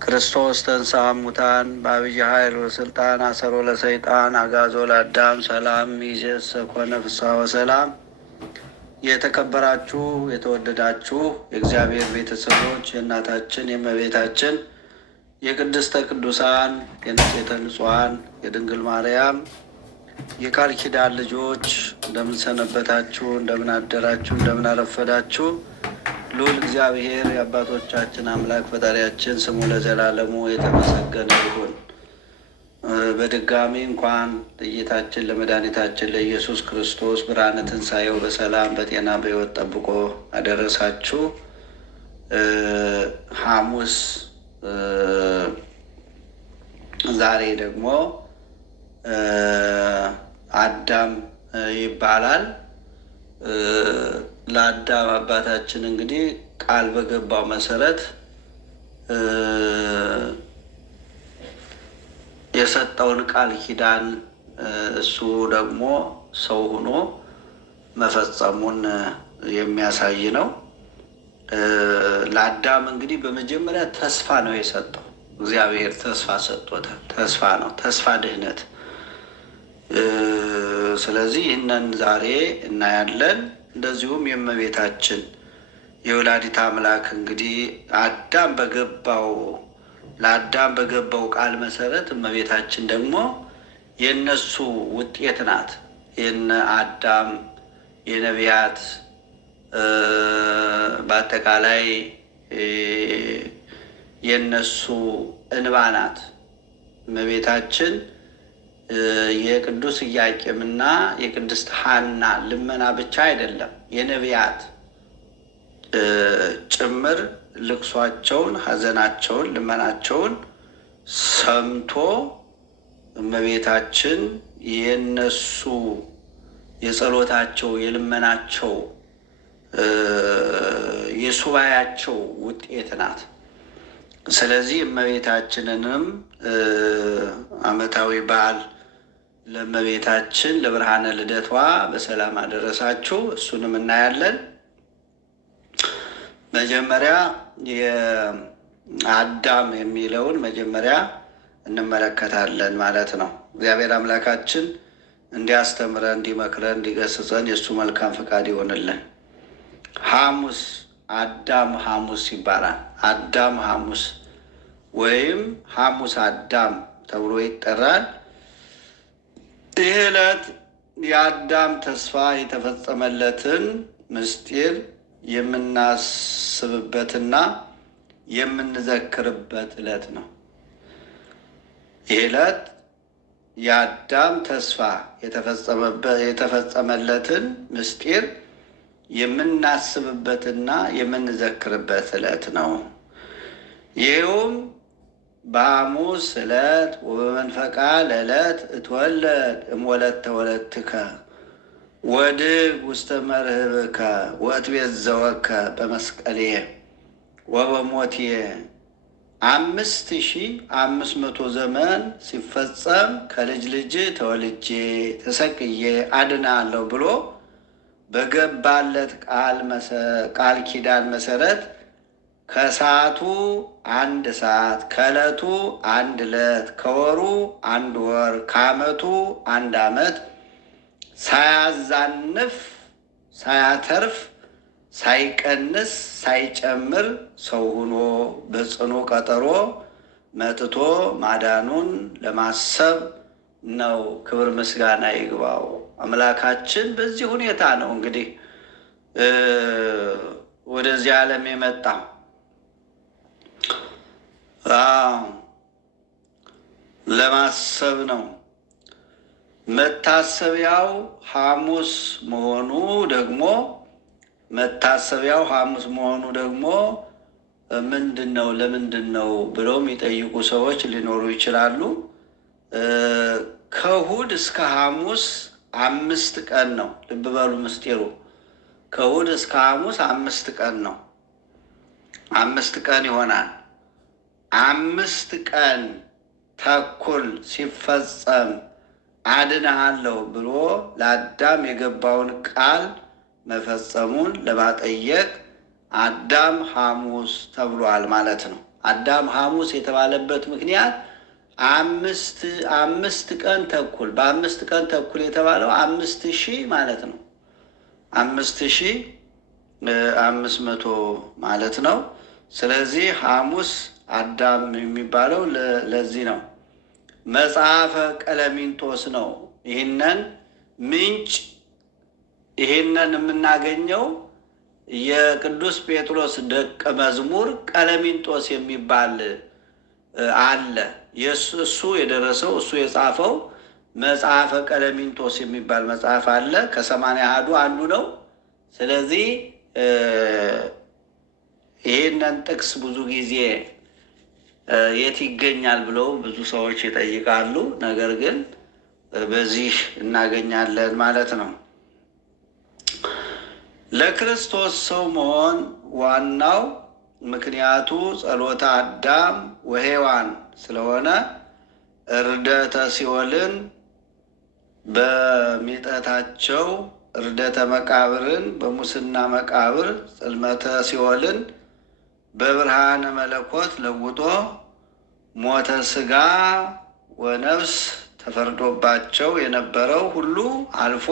ክርስቶስ ተንሥአ እሙታን በዐቢይ ኃይል ወሥልጣን አሰሮ ለሰይጣን አግዓዞ ለአዳም ሰላም ይእዜሰ ኮነ ፍስሐ ወሰላም። የተከበራችሁ የተወደዳችሁ የእግዚአብሔር ቤተሰቦች የእናታችን የእመቤታችን የቅድስተ ቅዱሳን የንጽሕተ ንጹሐን የድንግል ማርያም የቃል ኪዳን ልጆች እንደምን ሰነበታችሁ? እንደምን አደራችሁ? እንደምን አረፈዳችሁ? ልዑል እግዚአብሔር የአባቶቻችን አምላክ ፈጣሪያችን ስሙ ለዘላለሙ የተመሰገነ ይሁን። በድጋሚ እንኳን ለጌታችን ለመድኃኒታችን ለኢየሱስ ክርስቶስ ብርሃነ ትንሣኤው በሰላም በጤና በሕይወት ጠብቆ አደረሳችሁ። ሐሙስ ዛሬ ደግሞ አዳም ይባላል። ለአዳም አባታችን እንግዲህ ቃል በገባው መሰረት የሰጠውን ቃል ኪዳን እሱ ደግሞ ሰው ሆኖ መፈጸሙን የሚያሳይ ነው። ለአዳም እንግዲህ በመጀመሪያ ተስፋ ነው የሰጠው። እግዚአብሔር ተስፋ ሰጥቶታል። ተስፋ ነው፣ ተስፋ ድህነት። ስለዚህ ይህንን ዛሬ እናያለን። እንደዚሁም የእመቤታችን የወላዲት አምላክ እንግዲህ ለአዳም በገባው ቃል መሰረት እመቤታችን ደግሞ የእነሱ ውጤት ናት። የነ አዳም የነቢያት በአጠቃላይ የእነሱ እንባ ናት እመቤታችን። የቅዱስ ኢያቄምና የቅድስት ሐና ልመና ብቻ አይደለም፣ የነቢያት ጭምር ልቅሷቸውን፣ ሐዘናቸውን፣ ልመናቸውን ሰምቶ እመቤታችን የነሱ የጸሎታቸው የልመናቸው የሱባያቸው ውጤት ናት። ስለዚህ እመቤታችንንም ዓመታዊ በዓል ለእመቤታችን ለብርሃነ ልደቷ በሰላም አደረሳችሁ። እሱንም እናያለን። መጀመሪያ የአዳም የሚለውን መጀመሪያ እንመለከታለን ማለት ነው። እግዚአብሔር አምላካችን እንዲያስተምረን፣ እንዲመክረን፣ እንዲገስጸን የእሱ መልካም ፈቃድ ይሆንልን። ሐሙስ አዳም ሐሙስ ይባላል። አዳም ሐሙስ ወይም ሐሙስ አዳም ተብሎ ይጠራል። ይህ ዕለት የአዳም ተስፋ የተፈጸመለትን ምስጢር የምናስብበትና የምንዘክርበት ዕለት ነው። ይህ ዕለት የአዳም ተስፋ የተፈጸመለትን ምስጢር የምናስብበትና የምንዘክርበት ዕለት ነው። ይኸውም በሐሙስ ዕለት ወበመንፈቃ ለዕለት እትወለድ እምወለተ ወለትከ ወድግ ውስተ መርህብከ ወእትቤዘወከ በመስቀልየ ወበሞትየ 5500 ዘመን ሲፈጸም ከልጅ ልጅ ተወልጄ ተሰቅዬ አድናለሁ ብሎ በገባለት ቃል ኪዳን መሰረት ከሰዓቱ 1 ሰዓት፣ ከዕለቱ 1 ዕለት፣ ከወሩ 1 ወር፣ ከዓመቱ 1 ዓመት ሳያዛንፍ ሳያተርፍ ሳይቀንስ ሳይጨምር ሰው ሆኖ በጽኑ ቀጠሮ መጥቶ ማዳኑን ለማሰብ ነው። ክብር ምስጋና ይግባው። አምላካችን በዚህ ሁኔታ ነው እንግዲህ ወደዚህ ዓለም የመጣ ለማሰብ ነው። መታሰቢያው ሐሙስ መሆኑ ደግሞ ምንድን ነው? ለምንድን ነው ብለው የሚጠይቁ ሰዎች ሊኖሩ ይችላሉ። ከእሑድ እስከ ሐሙስ 5 ቀን ነው። ልብ በሉ ምስጢሩ። ከእሑድ እስከ ሐሙስ 5 ቀን ነው። 5 ቀን ይሆናል። 5 ቀን ተኩል ሲፈጸም አድንሃለሁ ብሎ ለአዳም የገባውን ቃል መፈጸሙን ለማጠየቅ አዳም ሐሙስ ተብሏል ማለት ነው። አዳም ሐሙስ የተባለበት ምክንያት አምስት ቀን ተኩል በ5 ቀን ተኩል የተባለው 5000 ማለት ነው። 5500 ማለት ነው። ስለዚህ ሐሙስ አዳም የሚባለው ለዚህ ነው። መጽሐፈ ቀለሚንጦስ ነው። ይህንን ምንጭ የምናገኘው የቅዱስ ጴጥሮስ ደቀ መዝሙር ቀለሚንጦስ የሚባል አለ። እሱ የደረሰው እሱ የጻፈው መጽሐፈ ቀለሚንጦስ የሚባል መጽሐፍ አለ። ከ81 አንዱ ነው። ስለዚህ ይህንን ጥቅስ ብዙ ጊዜ የት ይገኛል ብለው ብዙ ሰዎች ይጠይቃሉ። ነገር ግን በዚህ እናገኛለን ማለት ነው። ለክርስቶስ ሰው መሆን ዋናው ምክንያቱ ጸሎተ አዳም ወሔዋን ስለሆነ እርደተ ሲኦልን በሚጠታቸው እርደተ መቃብርን በሙስና መቃብር ጽልመተ ሲኦልን በብርሃነ መለኮት ለውጦ ሞተ ሥጋ ወነፍስ ተፈርዶባቸው የነበረው ሁሉ አልፎ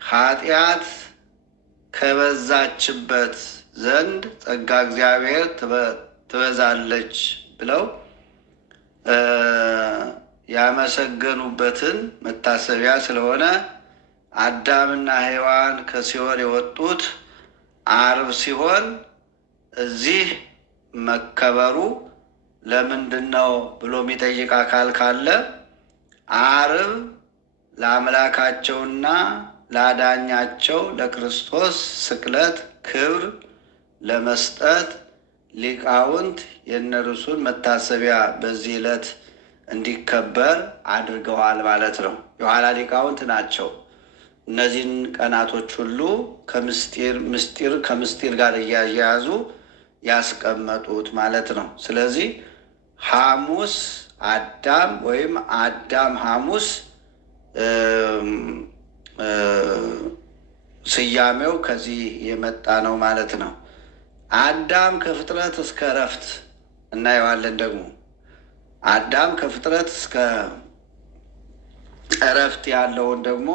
ኃጢአት ከበዛችበት ዘንድ ጸጋ እግዚአብሔር ትበዛለች ብለው ያመሰገኑበትን መታሰቢያ ስለሆነ አዳምና ሔዋን ከሲኦል የወጡት ዓርብ ሲሆን እዚህ መከበሩ ለምንድን ነው ብሎ የሚጠይቅ አካል ካለ ዓርብ ለአምላካቸውና ላዳኛቸው ለክርስቶስ ስቅለት ክብር ለመስጠት ሊቃውንት የእነርሱን መታሰቢያ በዚህ ዕለት እንዲከበር አድርገዋል ማለት ነው። የኋላ ሊቃውንት ናቸው እነዚህን ቀናቶች ሁሉ ከምስጢር ጋር እያያዙ ያስቀመጡት ማለት ነው። ስለዚህ ሐሙስ አዳም ወይም አዳም ሐሙስ ስያሜው ከዚህ የመጣ ነው ማለት ነው። አዳም ከፍጥረት እስከ ዕረፍት እናየዋለን። ደግሞ አዳም ከፍጥረት እስከ ዕረፍት ያለውን ደግሞ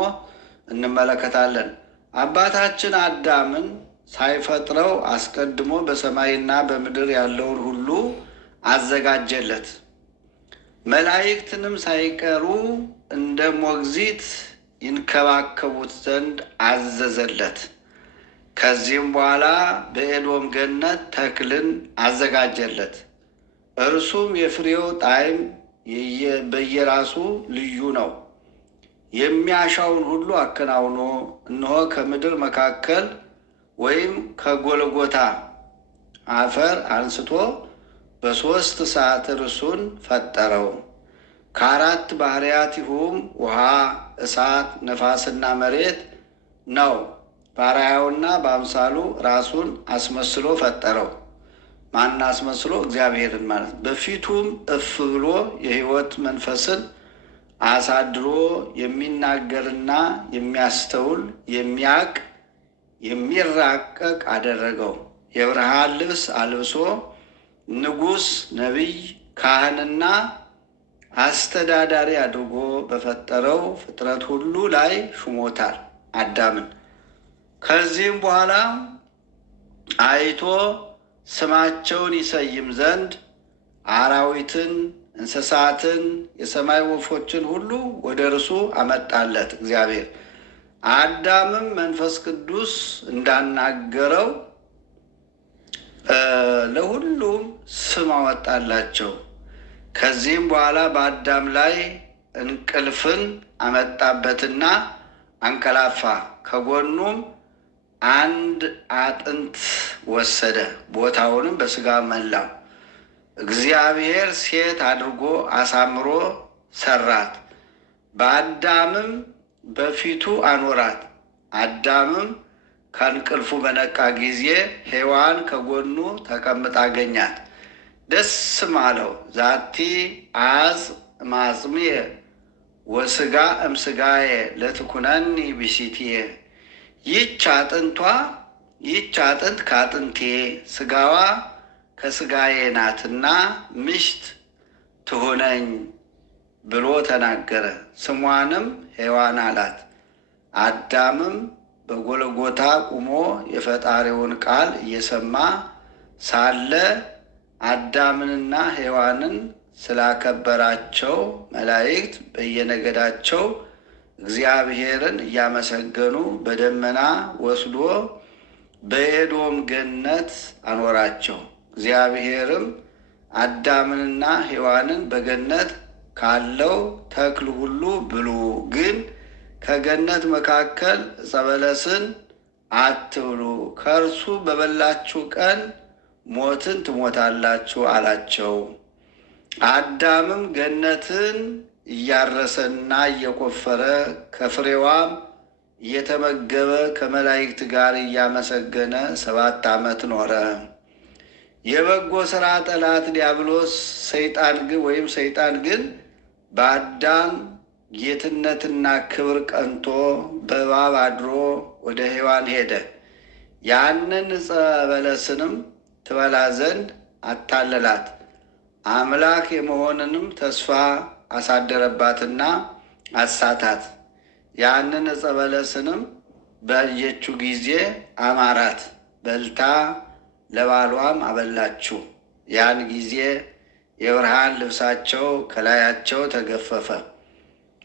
እንመለከታለን። አባታችን አዳምን ሳይፈጥረው አስቀድሞ በሰማይና በምድር ያለውን ሁሉ አዘጋጀለት። መላእክትንም ሳይቀሩ እንደ ሞግዚት ይንከባከቡት ዘንድ አዘዘለት። ከዚህም በኋላ በኤዶም ገነት ተክልን አዘጋጀለት። እርሱም የፍሬው ጣዕም በየራሱ ልዩ ነው። የሚያሻውን ሁሉ አከናውኖ እነሆ ከምድር መካከል ወይም ከጎልጎታ አፈር አንስቶ በ3 ሰዓት እርሱን ፈጠረው። ከ4 ባህርያቲሁም ውሃ፣ እሳት፣ ነፋስና መሬት ነው። በአርአያውና በአምሳሉ ራሱን አስመስሎ ፈጠረው። ማን አስመስሎ? እግዚአብሔርን ማለት። በፊቱም እፍ ብሎ የሕይወት መንፈስን አሳድሮ የሚናገርና የሚያስተውል የሚያቅ የሚራቀቅ አደረገው። የብርሃን ልብስ አልብሶ ንጉሥ፣ ነቢይ፣ ካህንና አስተዳዳሪ አድርጎ በፈጠረው ፍጥረት ሁሉ ላይ ሹሞታል አዳምን። ከዚህም በኋላ አይቶ ስማቸውን ይሰይም ዘንድ አራዊትን፣ እንስሳትን፣ የሰማይ ወፎችን ሁሉ ወደ እርሱ አመጣለት እግዚአብሔር። አዳምም መንፈስ ቅዱስ እንዳናገረው ለሁሉም ስም አወጣላቸው። ከዚህም በኋላ በአዳም ላይ እንቅልፍን አመጣበትና አንቀላፋ። ከጎኑም አንድ አጥንት ወሰደ፣ ቦታውንም በሥጋ መላው። እግዚአብሔር ሴት አድርጎ አሳምሮ ሰራት፣ በአዳምም በፊቱ አኖራት። አዳምም ከእንቅልፉ በነቃ ጊዜ ሔዋን ከጎኑ ተቀምጣ አገኛት፣ ደስም አለው። ዛቲ አጽም አጽምየ ወሥጋ እምሥጋየ ለትኩነኒ ብእሲትየ። ይህች አጥንት ከአጥንቴ ሥጋዋ ከሥጋዬ ናትና ምሽት ትሁነኝ ብሎ ተናገረ። ስሟንም ሔዋን አላት። አዳምም በጎልጎታ ቁሞ የፈጣሪውን ቃል እየሰማ ሳለ አዳምንና ሔዋንን ስላከበራቸው መላእክት በየነገዳቸው እግዚአብሔርን እያመሰገኑ በደመና ወስዶ በኤዶም ገነት አኖራቸው። እግዚአብሔርም አዳምንና ሔዋንን በገነት ካለው ተክል ሁሉ ብሉ፣ ግን ከገነት መካከል ዕፀ በለስን አትብሉ፣ ከእርሱ በበላችሁ ቀን ሞትን ትሞታላችሁ አላቸው። አዳምም ገነትን እያረሰና እየቆፈረ ከፍሬዋም እየተመገበ ከመላእክት ጋር እያመሰገነ 7 ዓመት ኖረ። የበጎ ሥራ ጠላት ዲያብሎስ ሰይጣን ግን በአዳም ጌትነትና ክብር ቀንቶ በእባብ አድሮ ወደ ሔዋን ሄደ። ያንን ዕፀ በለስንም ትበላ ዘንድ አታለላት። አምላክ የመሆንንም ተስፋ አሳደረባትና አሳታት። ያንን ዕፀ በለስንም ባየችው ጊዜ አማራት፣ በልታ ለባሏም አበላችው። ያን ጊዜ የብርሃን ልብሳቸው ከላያቸው ተገፈፈ።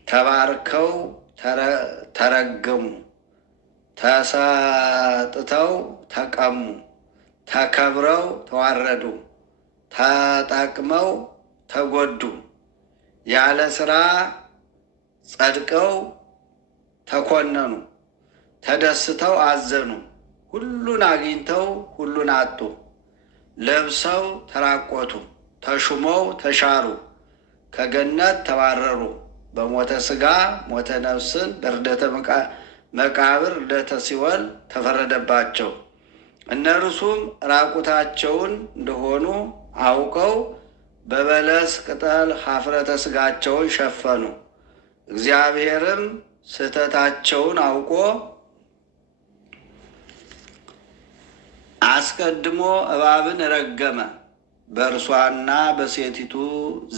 ተባርከው ተረገሙ፣ ተሰጥተው ተቀሙ፣ ተከብረው ተዋረዱ፣ ተጠቅመው ተጎዱ፣ ያለ ሥራ ጸድቀው ተኮነኑ፣ ተደስተው አዘኑ፣ ሁሉን አግኝተው ሁሉን አጡ፣ ለብሰው ተራቆቱ፣ ተሹመው ተሻሩ፣ ከገነት ተባረሩ፣ በሞተ ሥጋ ሞተ ነፍስን በርደተ መቃብር ርደተ ሲኦል ተፈረደባቸው። እነርሱም ራቁታቸውን እንደሆኑ አውቀው በበለስ ቅጠል ኀፍረተ ሥጋቸውን ሸፈኑ። እግዚአብሔርም ስህተታቸውን አውቆ አስቀድሞ እባብን ረገመ። በእርሷና በሴቲቱ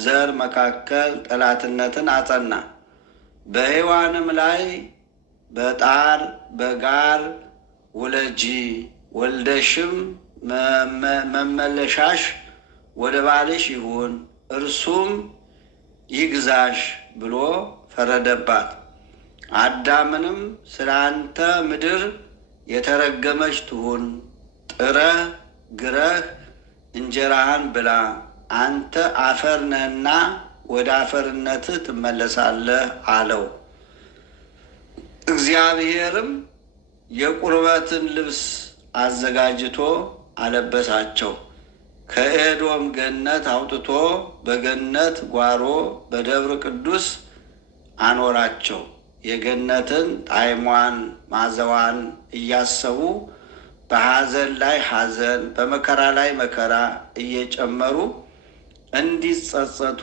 ዘር መካከል ጠላትነትን አጸና። በሔዋንም ላይ በጣር በጋር ውለጂ፣ ወልደሽም መመለሻሽ ወደ ባልሽ ይሁን፣ እርሱም ይግዛሽ ብሎ ፈረደባት። አዳምንም ስለ አንተ ምድር የተረገመች ትሁን፣ ጥረህ ግረህ እንጀራህን ብላ፣ አንተ አፈር ነህና ወደ አፈርነትህ ትመለሳለህ አለው። እግዚአብሔርም የቁርበትን ልብስ አዘጋጅቶ አለበሳቸው። ከኤዶም ገነት አውጥቶ በገነት ጓሮ በደብረ ቅዱስ አኖራቸው። የገነትን ጣዕሟን ማዘዋን እያሰቡ በሐዘን ላይ ሐዘን በመከራ ላይ መከራ እየጨመሩ እንዲጸጸቱ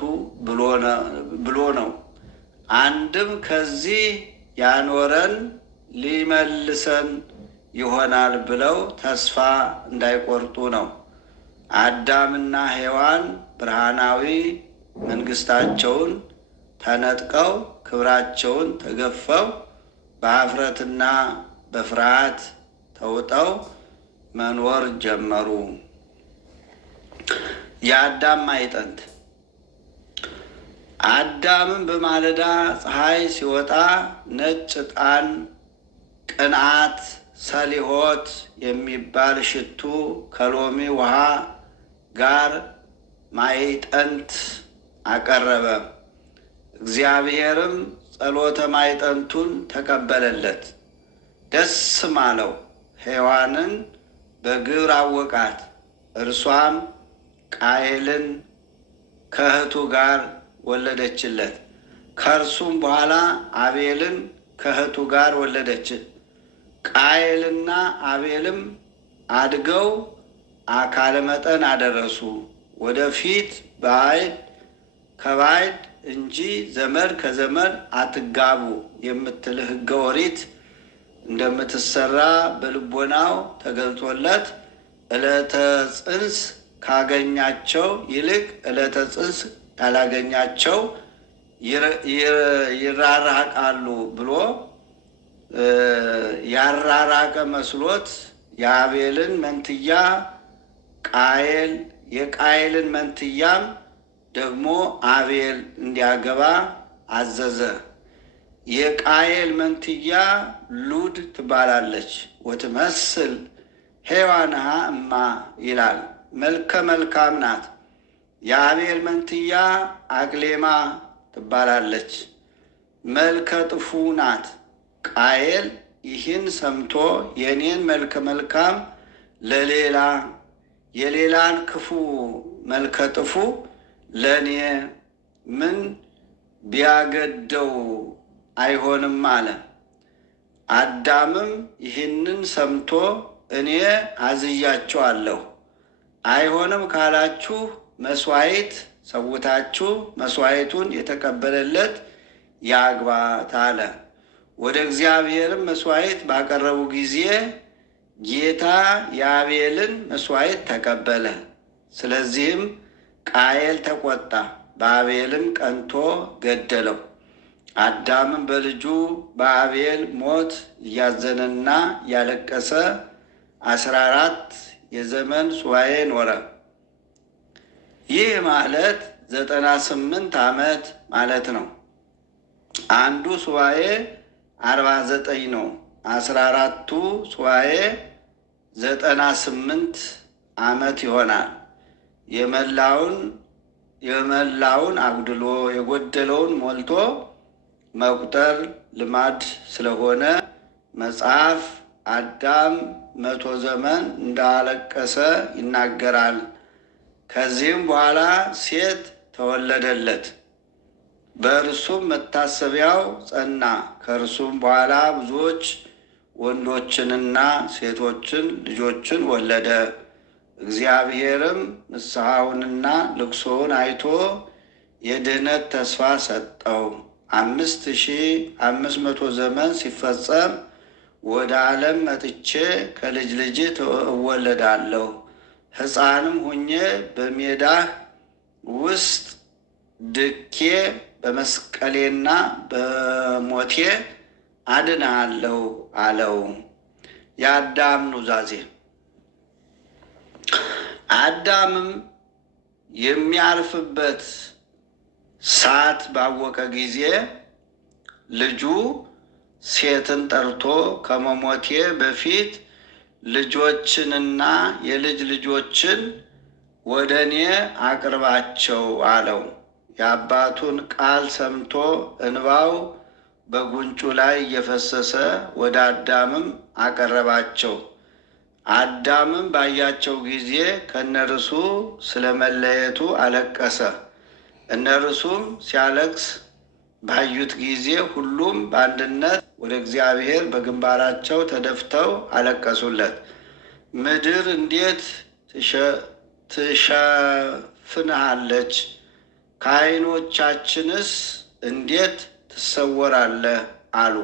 ብሎ ነው። አንድም ከዚህ ያኖረን ሊመልሰን ይሆናል ብለው ተስፋ እንዳይቆርጡ ነው። አዳምና ሔዋን ብርሃናዊ መንግሥታቸውን ተነጥቀው ክብራቸውን ተገፈው በኀፍረትና በፍርሃት ተውጠው መኖር ጀመሩ። የአዳም ማዕጠንት። አዳምም በማለዳ ፀሐይ ሲወጣ ነጭ ዕጣን፣ ቅንዓት፣ ሰሊሆት የሚባል ሽቱ ከሎሚ ውሃ ጋር ማዕጠንት አቀረበ። እግዚአብሔርም ጸሎተ ማዕጠንቱን ተቀበለለት፣ ደስም አለው። ሔዋንን በግብር አወቃት። እርሷም ቃየልን ከእህቱ ጋር ወለደችለት። ከእርሱም በኋላ አቤልን ከእህቱ ጋር ወለደች። ቃየልና አቤልም አድገው አካለ መጠን አደረሱ። ወደፊት ባዕድ ከባዕድ እንጂ ዘመድ ከዘመድ አትጋቡ የምትል ሕገ ኦሪት እንደምትሰራ በልቦናው ተገልጦለት ዕለተ ጽንስ ካገኛቸው ይልቅ ዕለተ ጽንስ ያላገኛቸው ይራራቃሉ ብሎ ያራራቀ መስሎት የአቤልን መንትያ ቃየል የቃየልን መንትያም ደግሞ አቤል እንዲያገባ አዘዘ። የቃየል መንትያ ሉድ ትባላለች። ወትመስል ሔዋንሃ እማ ይላል፣ መልከ መልካም ናት። የአቤል መንትያ አቅሌማ ትባላለች፣ መልከ ጥፉ ናት። ቃየል ይህን ሰምቶ የኔን መልከ መልካም ለሌላ የሌላን ክፉ መልከ ጥፉ ለእኔ ምን ቢያገደው አይሆንም አለ። አዳምም ይህንን ሰምቶ እኔ አዝያቸዋለሁ፣ አይሆንም ካላችሁ መስዋዕት ሰውታችሁ መስዋዕቱን የተቀበለለት ያግባት አለ። ወደ እግዚአብሔርም መስዋዕት ባቀረቡ ጊዜ ጌታ የአቤልን መስዋዕት ተቀበለ። ስለዚህም ቃየል ተቆጣ፣ በአቤልም ቀንቶ ገደለው። አዳምም በልጁ በአቤል ሞት እያዘነና እያለቀሰ 14 የዘመን ሱባዔ ኖረ። ይህ ማለት 98 ዓመት ማለት ነው። አንዱ ሱባዔ 49 ነው። 14ቱ ሱባዔ 98 ዓመት ይሆናል። የመላውን አጉድሎ የጎደለውን ሞልቶ መቁጠር ልማድ ስለሆነ መጽሐፍ አዳም 100 ዘመን እንዳለቀሰ ይናገራል። ከዚህም በኋላ ሴት ተወለደለት፣ በእርሱም መታሰቢያው ጸና። ከእርሱም በኋላ ብዙዎች ወንዶችንና ሴቶችን ልጆችን ወለደ። እግዚአብሔርም ንስሐውንና ልቅሶውን አይቶ የድኅነት ተስፋ ሰጠው። 5500 ዘመን ሲፈጸም ወደ ዓለም መጥቼ ከልጅ ልጅ እወለዳለሁ፣ ሕፃንም ሁኜ በሜዳህ ውስጥ ድኬ በመስቀሌና በሞቴ አድንሃለሁ አለው። የአዳም ኑዛዜ። አዳምም የሚያርፍበት ሰዓት ባወቀ ጊዜ ልጁ ሴትን ጠርቶ ከመሞቴ በፊት ልጆችንና የልጅ ልጆችን ወደ እኔ አቅርባቸው አለው። የአባቱን ቃል ሰምቶ እንባው በጉንጩ ላይ እየፈሰሰ ወደ አዳምም አቀረባቸው። አዳምም ባያቸው ጊዜ ከእነርሱ ስለ መለየቱ አለቀሰ። እነርሱም ሲያለቅስ ባዩት ጊዜ ሁሉም በአንድነት ወደ እግዚአብሔር በግንባራቸው ተደፍተው አለቀሱለት። ምድር እንዴት ትሸፍንሃለች? ከዓይኖቻችንስ እንዴት ትሰወራለህ? አሉ።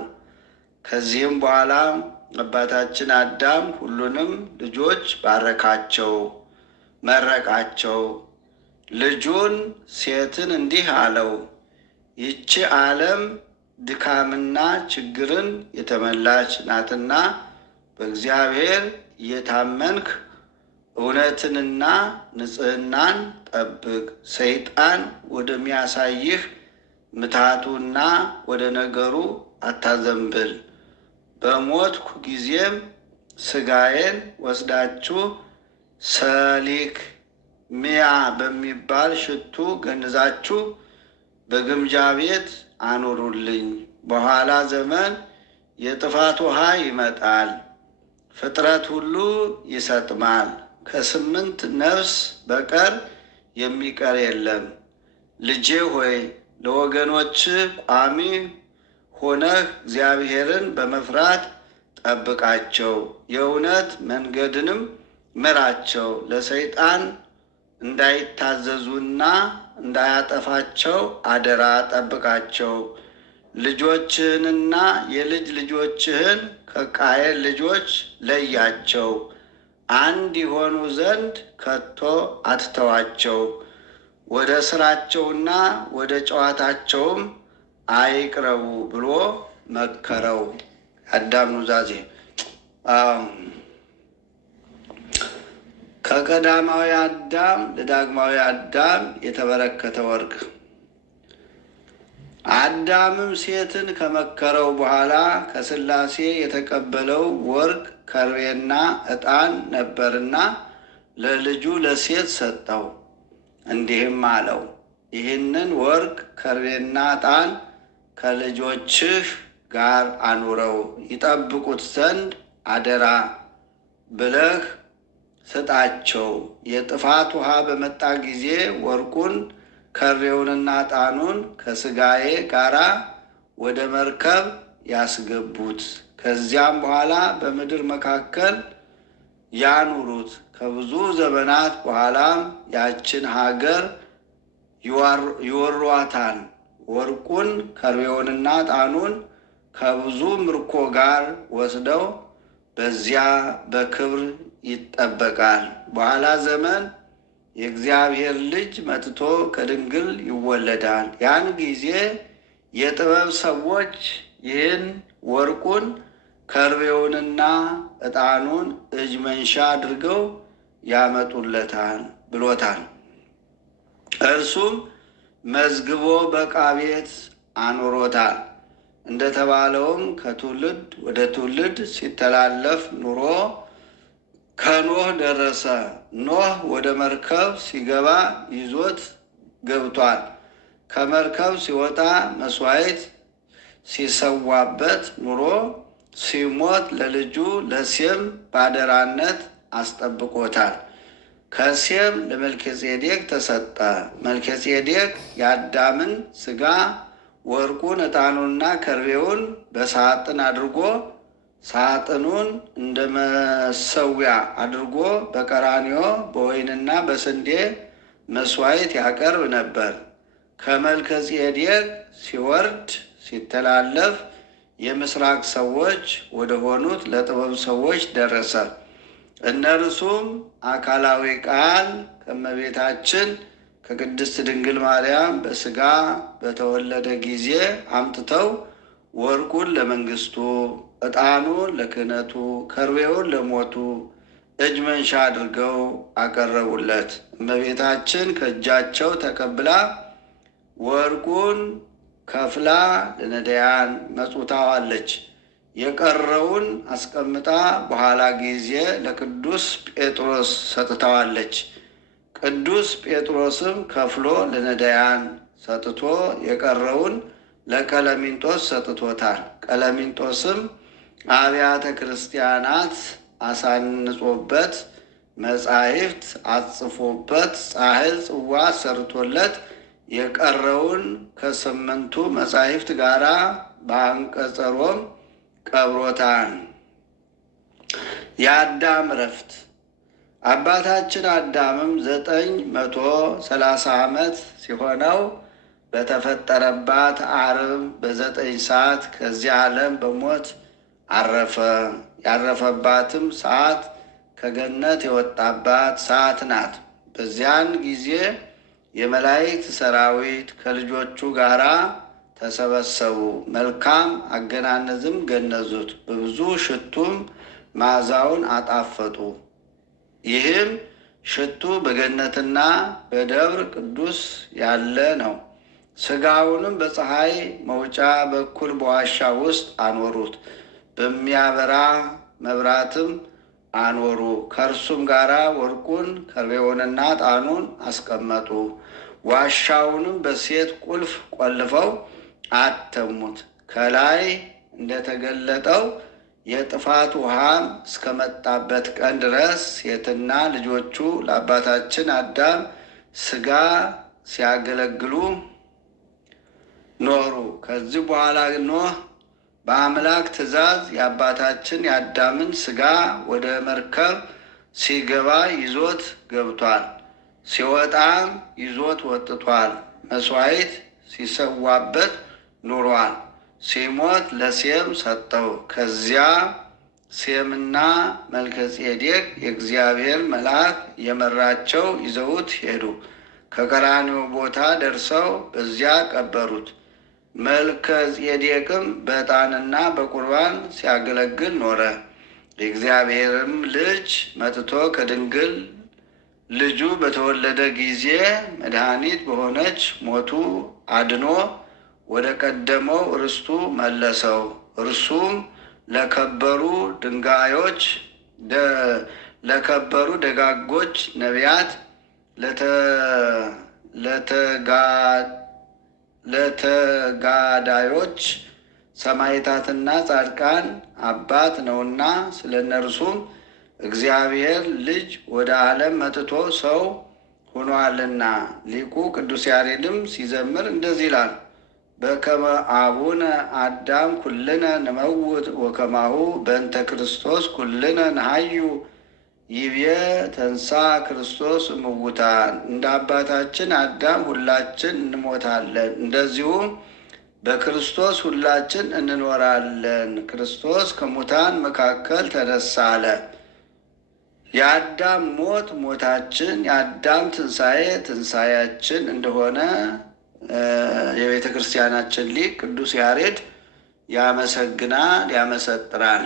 ከዚህም በኋላ አባታችን አዳም ሁሉንም ልጆች መረቃቸው። ልጁን ሴትን እንዲህ አለው፣ ይህች ዓለም ድካምና ችግርን የተመላች ናትና በእግዚአብሔር እየታመንክ እውነትንና ንጽሕናን ጠብቅ። ሰይጣን ወደሚያሳይህ ምትሃቱና ወደ ነገሩ አታዘንብል። በሞትኩ ጊዜም ሥጋዬን ወስዳችሁ ሰሊክ ሚያ በሚባል ሽቱ ገንዛችሁ በግምጃ ቤት አኑሩልኝ። በኋላ ዘመን የጥፋት ውሃ ይመጣል፣ ፍጥረት ሁሉ ይሰጥማል፣ ከ8 ነፍስ በቀር የሚቀር የለም። ልጄ ሆይ ለወገኖች ቋሚ ሆነህ እግዚአብሔርን በመፍራት ጠብቃቸው፣ የእውነት መንገድንም ምራቸው። ለሰይጣን እንዳይታዘዙና እንዳያጠፋቸው አደራ ጠብቃቸው። ልጆችህንና የልጅ ልጆችህን ከቃየል ልጆች ለያቸው። አንድ ይሆኑ ዘንድ ከቶ አትተዋቸው፣ ወደ ስራቸውና ወደ ጨዋታቸውም አይቅረቡ ብሎ መከረው። አዳም ኑዛዜ ከቀዳማዊ አዳም ለዳግማዊ አዳም የተበረከተ ወርቅ። አዳምም ሴትን ከመከረው በኋላ ከሥላሴ የተቀበለው ወርቅ ከርቤና ዕጣን ነበርና ለልጁ ለሴት ሰጠው። እንዲህም አለው፣ ይህንን ወርቅ ከርቤና ዕጣን ከልጆችህ ጋር አኑረው፣ ይጠብቁት ዘንድ አደራ ብለህ ስጣቸው። የጥፋት ውሃ በመጣ ጊዜ ወርቁን ከርቤውንና ዕጣኑን ከሥጋዬ ጋራ ወደ መርከብ ያስገቡት። ከዚያም በኋላ በምድር መካከል ያኑሩት። ከብዙ ዘመናት በኋላም ያችን ሀገር ይወሯታል። ወርቁን ከርቤውንና ዕጣኑን ከብዙ ምርኮ ጋር ወስደው በዚያ በክብር ይጠበቃል። በኋላ ዘመን የእግዚአብሔር ልጅ መጥቶ ከድንግል ይወለዳል። ያን ጊዜ የጥበብ ሰዎች ይህን ወርቁን ከርቤውንና ዕጣኑን እጅ መንሻ አድርገው ያመጡለታል ብሎታል። እርሱም መዝግቦ በዕቃ ቤት አኑሮታል። እንደተባለውም ከትውልድ ወደ ትውልድ ሲተላለፍ ኑሮ ከኖህ ደረሰ። ኖህ ወደ መርከብ ሲገባ ይዞት ገብቷል። ከመርከብ ሲወጣ መሥዋዕት ሲሰዋበት ኑሮ ሲሞት ለልጁ ለሴም ባደራነት አስጠብቆታል። ከሴም ለመልከጼዴቅ ተሰጠ። መልከጼዴቅ የአዳምን ሥጋ ወርቁን ዕጣኑንና ከርቤውን በሳጥን አድርጎ ሳጥኑን እንደ መሰዊያ አድርጎ በቀራንዮ በወይንና በስንዴ መሥዋዕት ያቀርብ ነበር። ከመልከጼዴቅ ሲወርድ ሲተላለፍ የምስራቅ ሰዎች ወደ ሆኑት ለጥበብ ሰዎች ደረሰ። እነርሱም አካላዊ ቃል ከእመቤታችን ከቅድስት ድንግል ማርያም በሥጋ በተወለደ ጊዜ አምጥተው ወርቁን ለመንግስቱ፣ ዕጣኑን ለክህነቱ፣ ከርቤውን ለሞቱ እጅ መንሻ አድርገው አቀረቡለት። እመቤታችን ከእጃቸው ተቀብላ ወርቁን ከፍላ ለነዳያን መጽውታዋለች። የቀረውን አስቀምጣ በኋላ ጊዜ ለቅዱስ ጴጥሮስ ሰጥተዋለች። ቅዱስ ጴጥሮስም ከፍሎ ለነዳያን ሰጥቶ የቀረውን ለቀለሚንጦስ ሰጥቶታል። ቀለሚንጦስም አብያተ ክርስቲያናት አሳንጾበት መጻሕፍት አጽፎበት ጻሕል ጽዋ ሰርቶለት የቀረውን ከስምንቱ መጻሕፍት ጋር በአንቀጸ ሮም ቀብሮታል። የአዳም ዕረፍት። አባታችን አዳምም 930 ዓመት ሲሆነው በተፈጠረባት ዓርብ በ9 ሰዓት ከዚህ ዓለም በሞት አረፈ። ያረፈባትም ሰዓት ከገነት የወጣባት ሰዓት ናት። በዚያን ጊዜ የመላእክት ሰራዊት ከልጆቹ ጋር ተሰበሰቡ። መልካም አገናነዝም ገነዙት፣ በብዙ ሽቱም መዓዛውን አጣፈጡ። ይህም ሽቱ በገነትና በደብረ ቅዱስ ያለ ነው። ሥጋውንም በፀሐይ መውጫ በኩል በዋሻ ውስጥ አኖሩት፣ በሚያበራ መብራትም አኖሩ። ከእርሱም ጋር ወርቁን ከርቤውንና ዕጣኑን አስቀመጡ። ዋሻውንም በሴት ቁልፍ ቆልፈው አተሙት። ከላይ እንደተገለጠው የጥፋት ውሃም እስከመጣበት ቀን ድረስ ሴትና ልጆቹ ለአባታችን አዳም ሥጋ ሲያገለግሉ ኖሩ። ከዚህ በኋላ ኖህ በአምላክ ትእዛዝ የአባታችን የአዳምን ሥጋ ወደ መርከብ ሲገባ ይዞት ገብቷል። ሲወጣም ይዞት ወጥቷል። መሥዋዕት ሲሰዋበት ኑሯል። ሲሞት ለሴም ሰጠው። ከዚያ ሴምና መልከጼዴቅ የእግዚአብሔር መልአክ የመራቸው ይዘውት ሄዱ። ከቀራንዮ ቦታ ደርሰው በዚያ ቀበሩት። መልከጼዴቅም በዕጣንና በቁርባን ሲያገለግል ኖረ። የእግዚአብሔርም ልጅ መጥቶ ከድንግል ልጁ በተወለደ ጊዜ መድኃኒት በሆነች ሞቱ አድኖ ወደ ቀደመው ርስቱ መለሰው። እርሱም ለከበሩ ድንጋዮች ለከበሩ ደጋጎች ነቢያት ለተጋዳዮች ሰማዕታትና ጻድቃን አባት ነውና ስለ እነርሱም እግዚአብሔር ልጅ ወደ ዓለም መጥቶ ሰው ሆኗልና። ሊቁ ቅዱስ ያሬድም ሲዘምር እንደዚህ ይላል። በከመ አቡነ አዳም ኩልነ ንመውት ወከማሁ በእንተ ክርስቶስ ኩልነ ነሐዩ ይቤ ተንሳ ክርስቶስ እሙታን። እንደ አባታችን አዳም ሁላችን እንሞታለን፣ እንደዚሁም በክርስቶስ ሁላችን እንኖራለን። ክርስቶስ ከሙታን መካከል ተነሳ አለ። የአዳም ሞት ሞታችን፣ የአዳም ትንሣኤ ትንሣኤያችን እንደሆነ የቤተ ክርስቲያናችን ሊቅ ቅዱስ ያሬድ ያመሰግናል፣ ያመሰጥራል።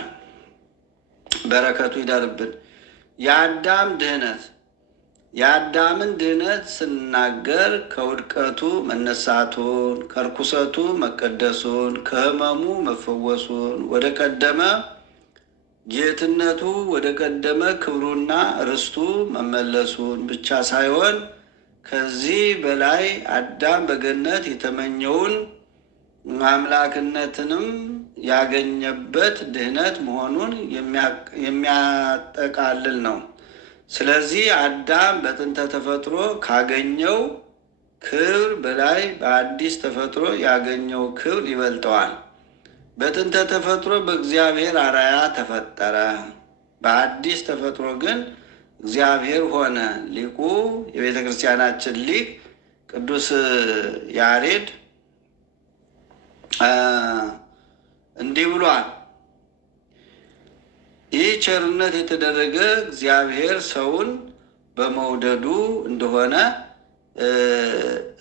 በረከቱ ይደርብን። የአዳም ድህነት የአዳምን ድህነት ስናገር ከውድቀቱ መነሳቱን፣ ከርኩሰቱ መቀደሱን፣ ከሕመሙ መፈወሱን፣ ወደ ቀደመ ጌትነቱ ወደ ቀደመ ክብሩና ርስቱ መመለሱን ብቻ ሳይሆን ከዚህ በላይ አዳም በገነት የተመኘውን አምላክነትንም ያገኘበት ድህነት መሆኑን የሚያጠቃልል ነው። ስለዚህ አዳም በጥንተ ተፈጥሮ ካገኘው ክብር በላይ በአዲስ ተፈጥሮ ያገኘው ክብር ይበልጠዋል። በጥንተ ተፈጥሮ በእግዚአብሔር አርአያ ተፈጠረ፣ በአዲስ ተፈጥሮ ግን እግዚአብሔር ሆነ። ሊቁ የቤተ ክርስቲያናችን ሊቅ ቅዱስ ያሬድ እንዲህ ብሏል። ይህ ቸርነት የተደረገ እግዚአብሔር ሰውን በመውደዱ እንደሆነ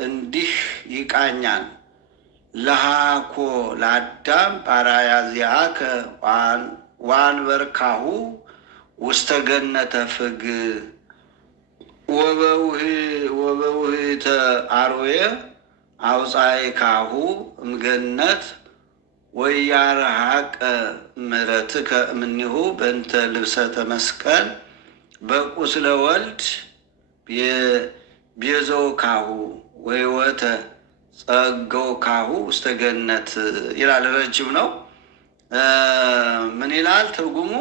እንዲህ ይቃኛል። ለሃኮ ለአዳም በአርአያ ዚአከ ወአንበርካሁ ውስተ ገነተ ፍግ ወበውህተ አርዌ አውፃእካሁ እምገነት ወያርሐቀ ምሕረትከ እምኔሁ በእንተ ልብሰተ መስቀል በቁስለ ወልድ ቤዘውካሁ ወሕይወተ ጸገውካሁ ውስተ ገነት ይላል። ረጅም ነው። ምን ይላል ትርጉሙ?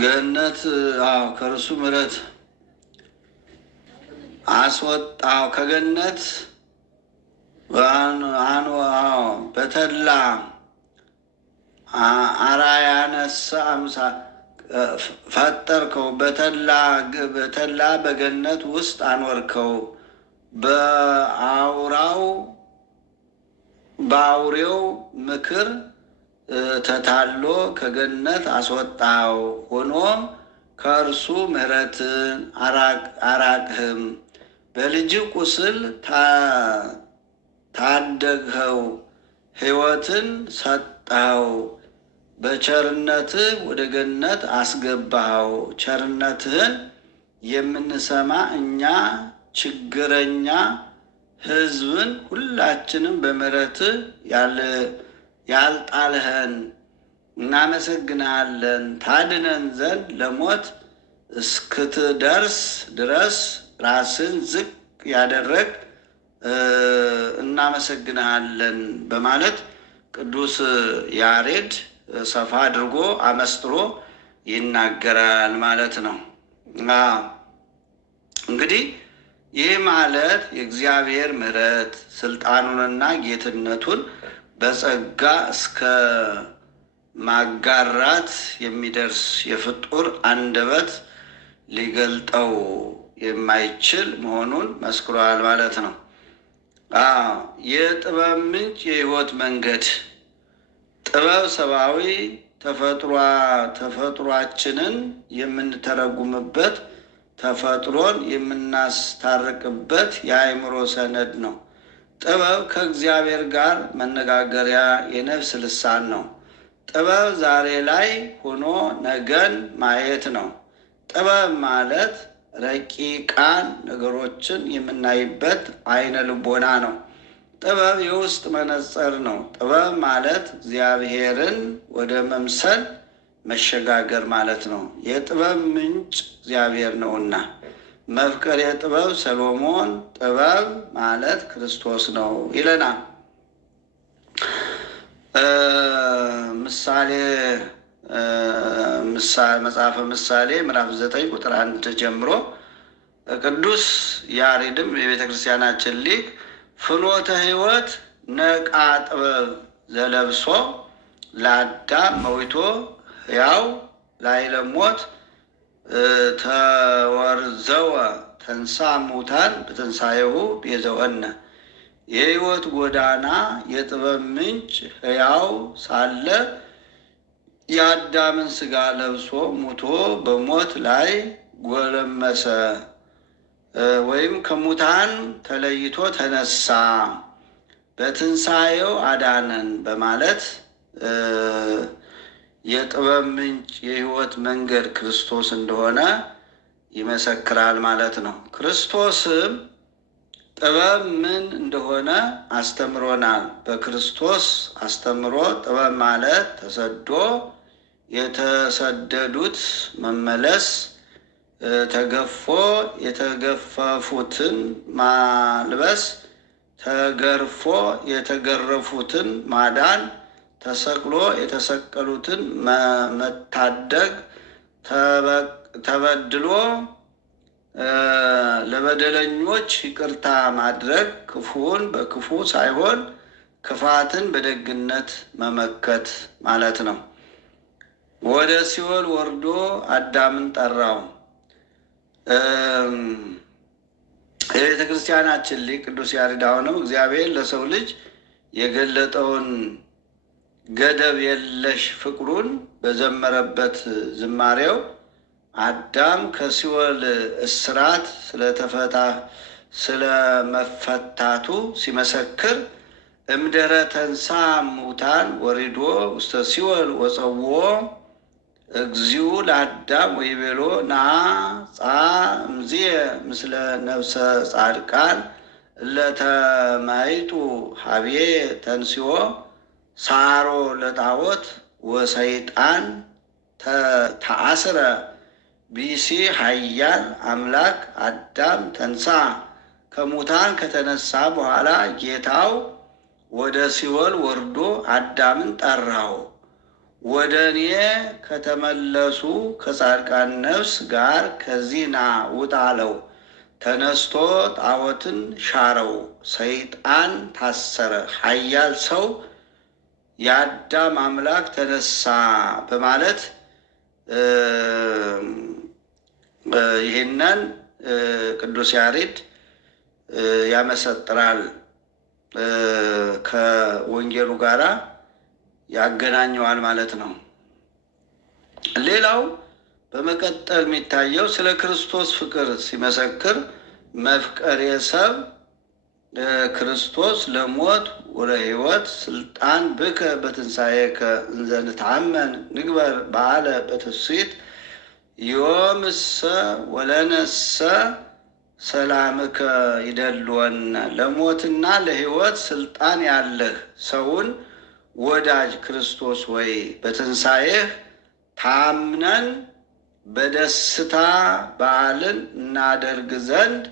ገነት ከእርሱ ምሕረት አስወጣው፣ ከገነት በተላ አርአያ ነሳ አምሳ ፈጠርከው፣ በተላ በገነት ውስጥ አኖርከው፣ በአውሬው ምክር ተታሎ ከገነት አስወጣው። ሆኖም ከእርሱ ምሕረትን አራቅህም፣ በልጅ ቁስል ታደግኸው፣ ሕይወትን ሰጠኸው፣ በቸርነትህ ወደ ገነት አስገባኸው። ቸርነትህን የምንሰማ እኛ ችግረኛ ሕዝብን ሁላችንም በምሕረትህ ያልጣልኸን እናመሰግንሃለን። ታድነን ዘንድ ለሞት እስክትደርስ ድረስ ራስን ዝቅ ያደረግ እናመሰግንሃለን በማለት ቅዱስ ያሬድ ሰፋ አድርጎ አመስጥሮ ይናገራል ማለት ነው። እንግዲህ ይህ ማለት የእግዚአብሔር ምሕረት ስልጣኑንና ጌትነቱን በጸጋ እስከ ማጋራት የሚደርስ የፍጡር አንደበት ሊገልጠው የማይችል መሆኑን መስክሯል ማለት ነው። የጥበብ ምንጭ የሕይወት መንገድ ጥበብ ሰብአዊ ተፈጥሯችንን የምንተረጉምበት ተፈጥሮን የምናስታርቅበት የአእምሮ ሰነድ ነው። ጥበብ ከእግዚአብሔር ጋር መነጋገሪያ የነፍስ ልሳን ነው። ጥበብ ዛሬ ላይ ሆኖ ነገን ማየት ነው። ጥበብ ማለት ረቂቃን ነገሮችን የምናይበት አይነ ልቦና ነው። ጥበብ የውስጥ መነጽር ነው። ጥበብ ማለት እግዚአብሔርን ወደ መምሰል መሸጋገር ማለት ነው። የጥበብ ምንጭ እግዚአብሔር ነውና መፍቀሬ ጥበብ ሰሎሞን ጥበብ ማለት ክርስቶስ ነው ይለናል። መጽሐፈ ምሳሌ ምዕራፍ 9 ቁጥር 1 ጀምሮ ቅዱስ ያሬድም የቤተ ክርስቲያናችን ሊቅ ፍኖተ ሕይወት ነቃ ጥበብ ዘለብሶ ለአዳም መዊቶ ሕያው ላይለሞት ተወርዘወ ተንሳ ሙታን በትንሣኤሁ ቤዘወነ። የሕይወት ጎዳና የጥበብ ምንጭ ሕያው ሳለ የአዳምን ሥጋ ለብሶ ሙቶ በሞት ላይ ጎለመሰ ወይም ከሙታን ተለይቶ ተነሳ በትንሣኤው አዳነን በማለት የጥበብ ምንጭ የሕይወት መንገድ ክርስቶስ እንደሆነ ይመሰክራል ማለት ነው። ክርስቶስም ጥበብ ምን እንደሆነ አስተምሮናል። በክርስቶስ አስተምሮ ጥበብ ማለት ተሰዶ የተሰደዱት መመለስ፣ ተገፎ የተገፈፉትን ማልበስ፣ ተገርፎ የተገረፉትን ማዳን፣ ተሰቅሎ የተሰቀሉትን መታደግ፣ ተበድሎ ለበደለኞች ይቅርታ ማድረግ፣ ክፉን በክፉ ሳይሆን ክፋትን በደግነት መመከት ማለት ነው። ወደ ሲኦል ወርዶ አዳምን ጠራው። የቤተ ክርስቲያናችን ሊቅ ቅዱስ ያሬድ አሁንም እግዚአብሔር ለሰው ልጅ የገለጠውን ገደብ የለሽ ፍቅሩን በዘመረበት ዝማሬው አዳም ከሲኦል እስራት ስለመፈታቱ ሲመሰክር እምድኅረ ተንሥአ እሙታን ወሪዶ ውስተ ሲኦል ወፀውኦ እግዚኡ ለአዳም ወይቤሎ ናጻ እምዝየ ምስለ ነፍሰ ጻድቃን እለተማይጡ ሀብዬ ተንሥኦ ሳሮ ለጣዖት ወሰይጣን ተአስረ ቢሲ ኃያል አምላክ አዳም ተንሳ። ከሙታን ከተነሳ በኋላ ጌታው ወደ ሲኦል ወርዶ አዳምን ጠራው። ወደ እኔ ከተመለሱ ከጻድቃን ነፍስ ጋር ከዚህ ና ውጣ አለው። ተነስቶ ጣዖትን ሻረው፣ ሰይጣን ታሰረ። ኃያል ሰው የአዳም አምላክ ተነሳ በማለት ይህንን ቅዱስ ያሬድ ያመሰጥራል። ከወንጌሉ ጋራ ያገናኘዋል ማለት ነው። ሌላው በመቀጠል የሚታየው ስለ ክርስቶስ ፍቅር ሲመሰክር መፍቀሬ ሰብ ክርስቶስ ለሞት ወደ ሕይወት ስልጣን ብከ በትንሣኤከ እንዘ ንትሐመን ንግበር በዓለ በትስብእት ዮምሰ ወለነሰ ሰላምከ ይደልወነ። ለሞትና ለሕይወት ስልጣን ያለህ ሰውን ወዳጅ ክርስቶስ ወይ በትንሣኤህ ታምነን በደስታ በዓልን እናደርግ ዘንድ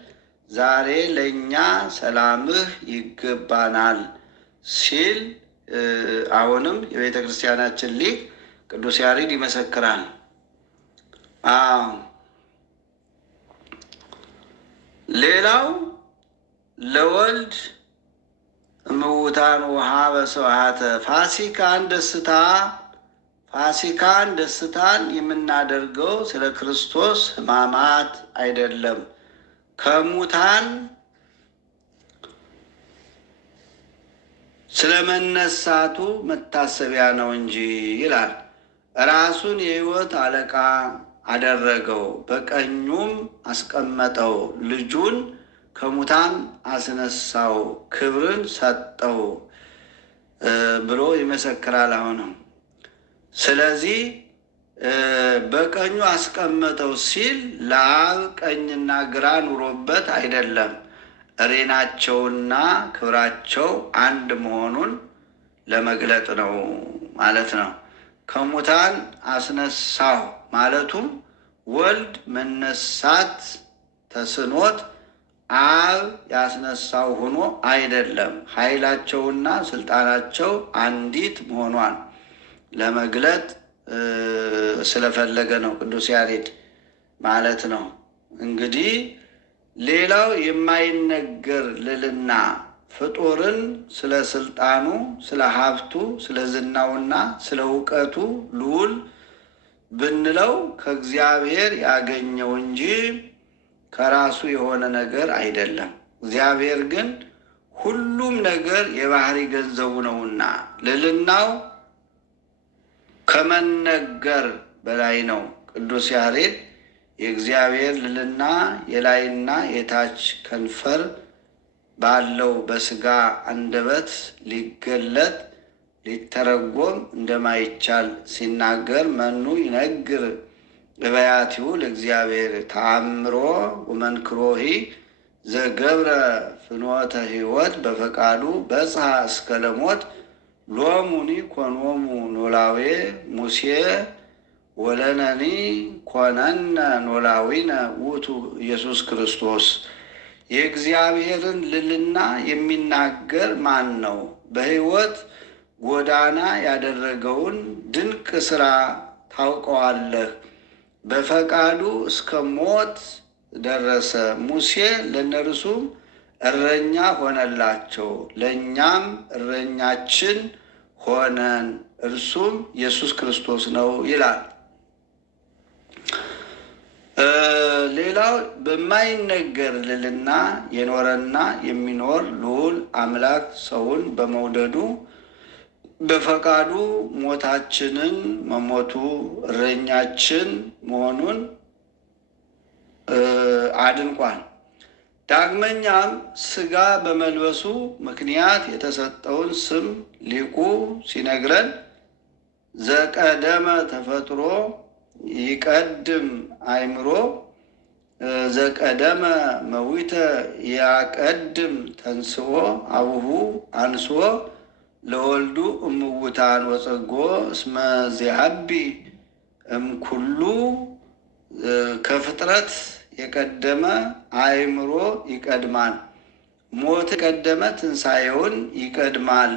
ዛሬ ለእኛ ሰላምህ ይገባናል ሲል አሁንም የቤተ ክርስቲያናችን ሊቅ ቅዱስ ያሬድ ይመሰክራል። ሌላው ለወልድ እምውታን ወሀበ ስብሐተ ፋሲካን ደስታን የምናደርገው ስለ ክርስቶስ ሕማማት አይደለም፣ ከሙታን ስለመነሳቱ መታሰቢያ ነው እንጂ ይላል። ራሱን የሕይወት አለቃ አደረገው፣ በቀኙም አስቀመጠው፣ ልጁን ከሙታን አስነሳው፣ ክብርን ሰጠው ብሎ ይመሰክራል። አሁንም ስለዚህ በቀኙ አስቀመጠው ሲል ለአብ ቀኝና ግራ ኑሮበት አይደለም፣ እሬናቸውና ክብራቸው አንድ መሆኑን ለመግለጥ ነው ማለት ነው። ከሙታን አስነሳው ማለቱም ወልድ መነሳት ተስኖት አብ ያስነሳው ሆኖ አይደለም፣ ኃይላቸውና ስልጣናቸው አንዲት መሆኗን ለመግለጥ ስለፈለገ ነው ቅዱስ ያሬድ ማለት ነው። እንግዲህ ሌላው የማይነገር ልዕልና ፍጡርን ስለ ስልጣኑ፣ ስለ ሀብቱ፣ ስለ ዝናውና ስለ እውቀቱ ልዑል ብንለው ከእግዚአብሔር ያገኘው እንጂ ከራሱ የሆነ ነገር አይደለም። እግዚአብሔር ግን ሁሉም ነገር የባህሪ ገንዘቡ ነውና ልዕልናው ከመነገር በላይ ነው። ቅዱስ ያሬድ የእግዚአብሔር ልዕልና የላይና የታች ከንፈር ባለው በስጋ አንደበት ሊገለጥ ሊተረጎም እንደማይቻል ሲናገር መኑ ይነግር እበያቲሁ ለእግዚአብሔር ተአምሮ ወመንክሮሂ ዘገብረ ፍኖተ ሕይወት በፈቃዱ በጽሐ እስከ ለሞት ሎሙኒ ኮኖሙ ኖላዌ ሙሴ ወለነኒ ኮነነ ኖላዊነ ውእቱ ኢየሱስ ክርስቶስ። የእግዚአብሔርን ልዕልና የሚናገር ማን ነው? በሕይወት ጎዳና ያደረገውን ድንቅ ሥራ ታውቀዋለህ። በፈቃዱ እስከ ሞት ደረሰ። ሙሴ ለእነርሱም እረኛ ሆነላቸው፣ ለእኛም እረኛችን ሆነን፣ እርሱም ኢየሱስ ክርስቶስ ነው ይላል። ሌላው በማይነገር ልዕልና የኖረና የሚኖር ልዑል አምላክ ሰውን በመውደዱ በፈቃዱ ሞታችንን መሞቱ እረኛችን መሆኑን አድንቋል። ዳግመኛም ሥጋ በመልበሱ ምክንያት የተሰጠውን ስም ሊቁ ሲነግረን ዘቀደመ ተፈጥሮ ይቀድም አእምሮ ዘቀደመ መዊተ ያቀድም ተንስኦ አቡሁ አንስኦ ለወልዱ እምውታን ወጸጎ እስመ ዚሀቢ እምኩሉ ከፍጥረት የቀደመ አእምሮ ይቀድማል። ሞት የቀደመ ትንሣኤውን ይቀድማል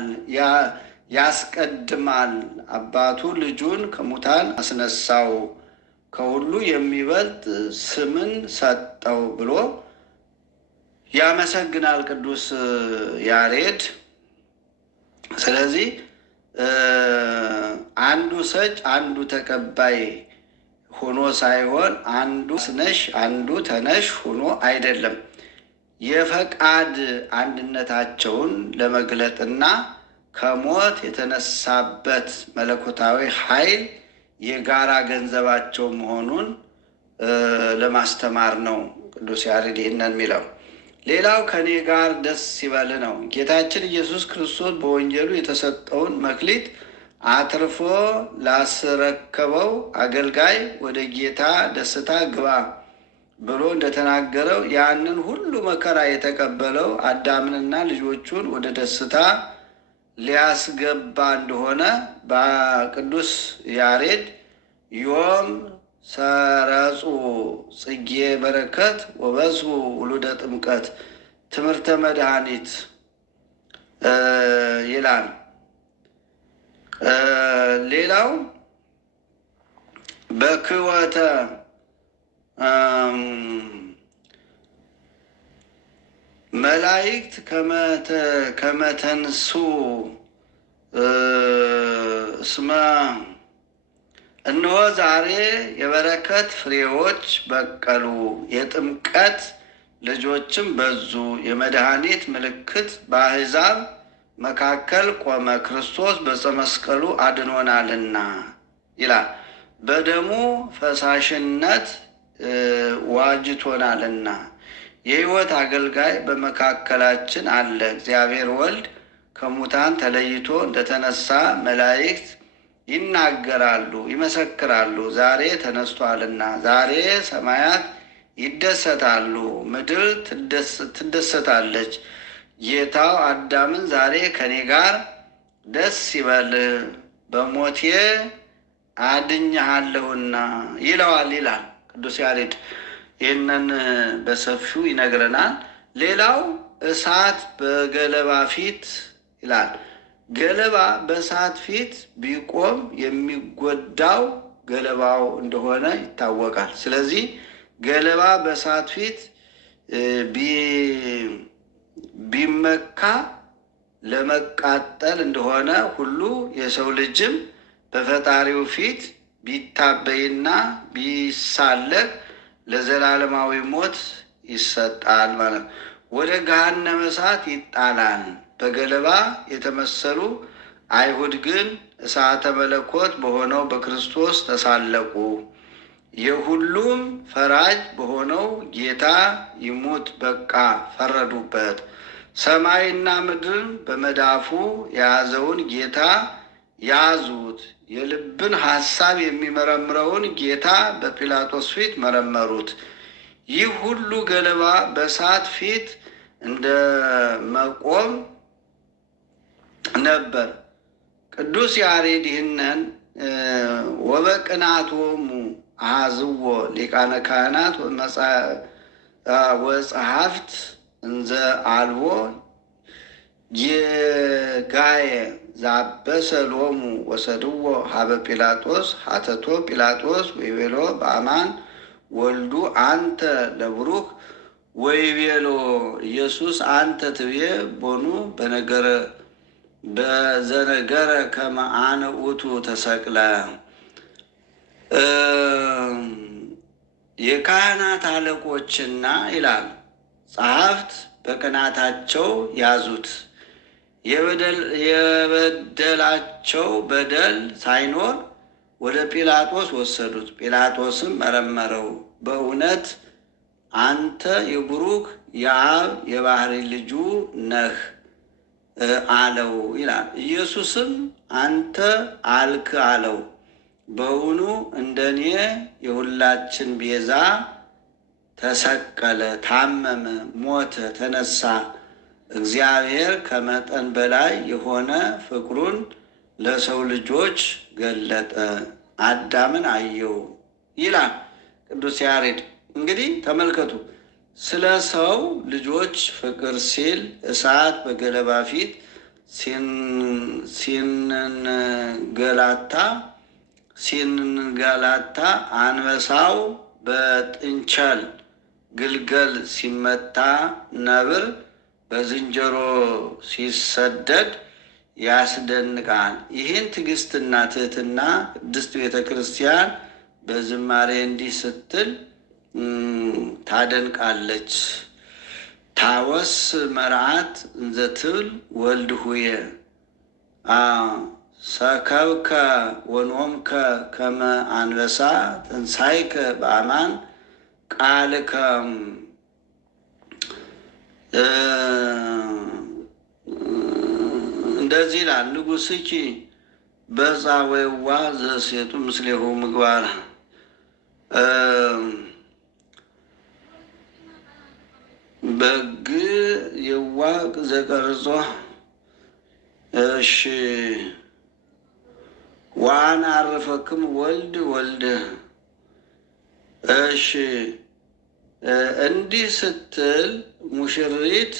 ያስቀድማል። አባቱ ልጁን ከሙታን አስነሳው፣ ከሁሉ የሚበልጥ ስምን ሰጠው ብሎ ያመሰግናል ቅዱስ ያሬድ። ስለዚህ አንዱ ሰጭ አንዱ ተቀባይ ሆኖ ሳይሆን አንዱ አስነሽ አንዱ ተነሽ ሆኖ አይደለም። የፈቃድ አንድነታቸውን ለመግለጥና ከሞት የተነሳበት መለኮታዊ ኃይል የጋራ ገንዘባቸው መሆኑን ለማስተማር ነው ቅዱስ ያሬድ ይህንን የሚለው። ሌላው ከኔ ጋር ደስ ይበል ነው። ጌታችን ኢየሱስ ክርስቶስ በወንጌሉ የተሰጠውን መክሊት አትርፎ ላስረከበው አገልጋይ ወደ ጌታ ደስታ ግባ ብሎ እንደተናገረው ያንን ሁሉ መከራ የተቀበለው አዳምንና ልጆቹን ወደ ደስታ ሊያስገባ እንደሆነ በቅዱስ ያሬድ ዮም ሰረጹ ጽጌ በረከት ወበዙ ውሉደ ጥምቀት ትምህርተ መድኃኒት ይላል። ሌላው በክወተ መላእክት ከመተንሱ እስመ እነሆ ዛሬ የበረከት ፍሬዎች በቀሉ፣ የጥምቀት ልጆችም በዙ። የመድኃኒት ምልክት በአሕዛብ መካከል ቆመ፣ ክርስቶስ በዕፀ መስቀሉ አድኖናልና ይላል። በደሙ ፈሳሽነት ዋጅቶናልና የሕይወት አገልጋይ በመካከላችን አለ። እግዚአብሔር ወልድ ከሙታን ተለይቶ እንደተነሳ መላእክት ይናገራሉ፣ ይመሰክራሉ። ዛሬ ተነስቷልና ዛሬ ሰማያት ይደሰታሉ፣ ምድር ትደሰታለች። ጌታው አዳምን ዛሬ ከኔ ጋር ደስ ይበልህ፣ በሞቴ አድኜሃለሁና ይለዋል ይላል ቅዱስ ያሬድ። ይህንን በሰፊው ይነግረናል። ሌላው እሳት በገለባ ፊት ይላል። ገለባ በእሳት ፊት ቢቆም የሚጎዳው ገለባው እንደሆነ ይታወቃል። ስለዚህ ገለባ በእሳት ፊት ቢመካ ለመቃጠል እንደሆነ ሁሉ የሰው ልጅም በፈጣሪው ፊት ቢታበይና ቢሳለቅ ለዘላለማዊ ሞት ይሰጣል ማለት ነው። ወደ ገሃነመ እሳት ይጣላል። በገለባ የተመሰሉ አይሁድ ግን እሳተ መለኮት በሆነው በክርስቶስ ተሳለቁ። የሁሉም ፈራጅ በሆነው ጌታ ይሙት በቃ ፈረዱበት። ሰማይና ምድርን በመዳፉ የያዘውን ጌታ ያዙት። የልብን ሐሳብ የሚመረምረውን ጌታ በጲላጦስ ፊት መረመሩት። ይህ ሁሉ ገለባ በእሳት ፊት እንደ መቆም ነበር። ቅዱስ ያሬድ ይህንን ወበቅናቶሙ አሐዝዎ ሊቃነ ካህናት ወጸሐፍት እንዘ አልቦ የጋየ ዛበሰ ሎሙ ወሰድዎ ሀበ ጲላጦስ ሀተቶ ጲላጦስ ወይቤሎ በአማን ወልዱ አንተ ለብሩክ ወይቤሎ ኢየሱስ አንተ ትቤ ቦኑ በዘነገረ ከመ አነ ውእቱ ተሰቅለ። የካህናት አለቆችና ይላል ጸሐፍት በቅናታቸው ያዙት። የበደላቸው በደል ሳይኖር ወደ ጲላጦስ ወሰዱት። ጲላጦስም መረመረው። በእውነት አንተ የቡሩክ የአብ የባህሪ ልጁ ነህ አለው ይላል። ኢየሱስም አንተ አልክ አለው። በውኑ እንደኔ የሁላችን ቤዛ ተሰቀለ፣ ታመመ፣ ሞተ፣ ተነሳ። እግዚአብሔር ከመጠን በላይ የሆነ ፍቅሩን ለሰው ልጆች ገለጠ፣ አዳምን አየው ይላል ቅዱስ ያሬድ። እንግዲህ ተመልከቱ፣ ስለ ሰው ልጆች ፍቅር ሲል እሳት በገለባ ፊት ሲንገላታ፣ አንበሳው በጥንቸል ግልገል ሲመታ፣ ነብር በዝንጀሮ ሲሰደድ ያስደንቃል። ይህን ትዕግስትና ትህትና ቅድስት ቤተ ክርስቲያን በዝማሬ እንዲህ ስትል ታደንቃለች። ታወስ መርዓት እንዘ ትብል ወልድ ሁየ ሰከብከ ወኖምከ ከመ አንበሳ ትንሣኤከ በአማን ቃልከ። እንደዚህ ይላል። ንጉሥኪ በጻ ወይዋ ዘሴቱ ምስሌሁ ምግባር። በግ የዋቅ ዘቀርጾ እሺ ዋን አረፈክም ወልድ ወልድ። እሺ እንዲህ ስትል ሙሽሪት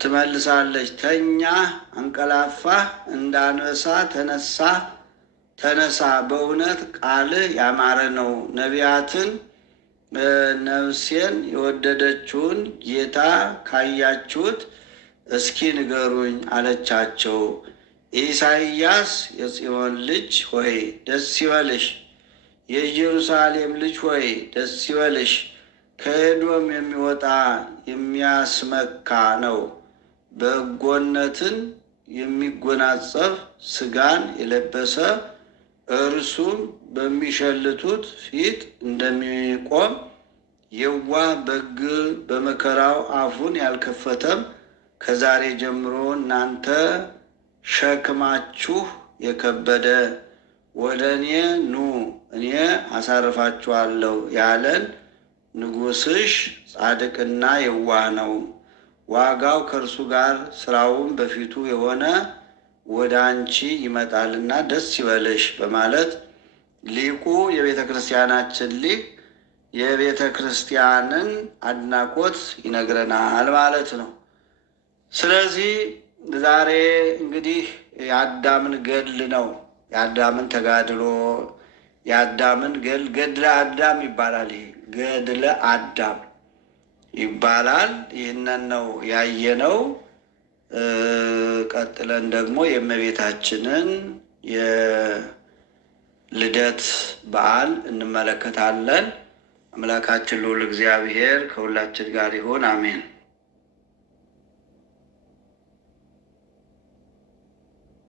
ትመልሳለች ተኛ አንቀላፋህ፣ እንዳንበሳ ተነሳ። በእውነት ቃልህ ያማረ ነው። ነቢያትን ነፍሴን የወደደችውን ጌታ ካያችሁት እስኪ ንገሩኝ አለቻቸው። ኢሳይያስ የጽዮን ልጅ ሆይ ደስ ይበልሽ፣ የኢየሩሳሌም ልጅ ሆይ ደስ ይበልሽ፣ ከኤዶም የሚወጣ የሚያስመካ ነው። በጎነትን የሚጎናጸፍ ሥጋን የለበሰ እርሱም በሚሸልቱት ፊት እንደሚቆም የዋህ በግ በመከራው አፉን ያልከፈተም ከዛሬ ጀምሮ እናንተ ሸክማችሁ የከበደ ወደ እኔ ኑ እኔ አሳርፋችኋለሁ ያለን ንጉሥሽ ጻድቅና የዋህ ነው። ዋጋው ከእርሱ ጋር ስራውም በፊቱ የሆነ ወደ አንቺ ይመጣልና ደስ ይበልሽ በማለት ሊቁ የቤተ ክርስቲያናችን ሊቅ የቤተ ክርስቲያንን አድናቆት ይነግረናል ማለት ነው። ስለዚህ ዛሬ እንግዲህ የአዳምን ገድል ነው፣ የአዳምን ተጋድሎ፣ የአዳምን ገድለ አዳም ይባላል። ይሄ ገድለ አዳም ይባላል። ይህንን ነው ያየነው። ቀጥለን ደግሞ የእመቤታችንን የልደት በዓል እንመለከታለን። አምላካችን ልዑል እግዚአብሔር ከሁላችን ጋር ይሁን፣ አሜን።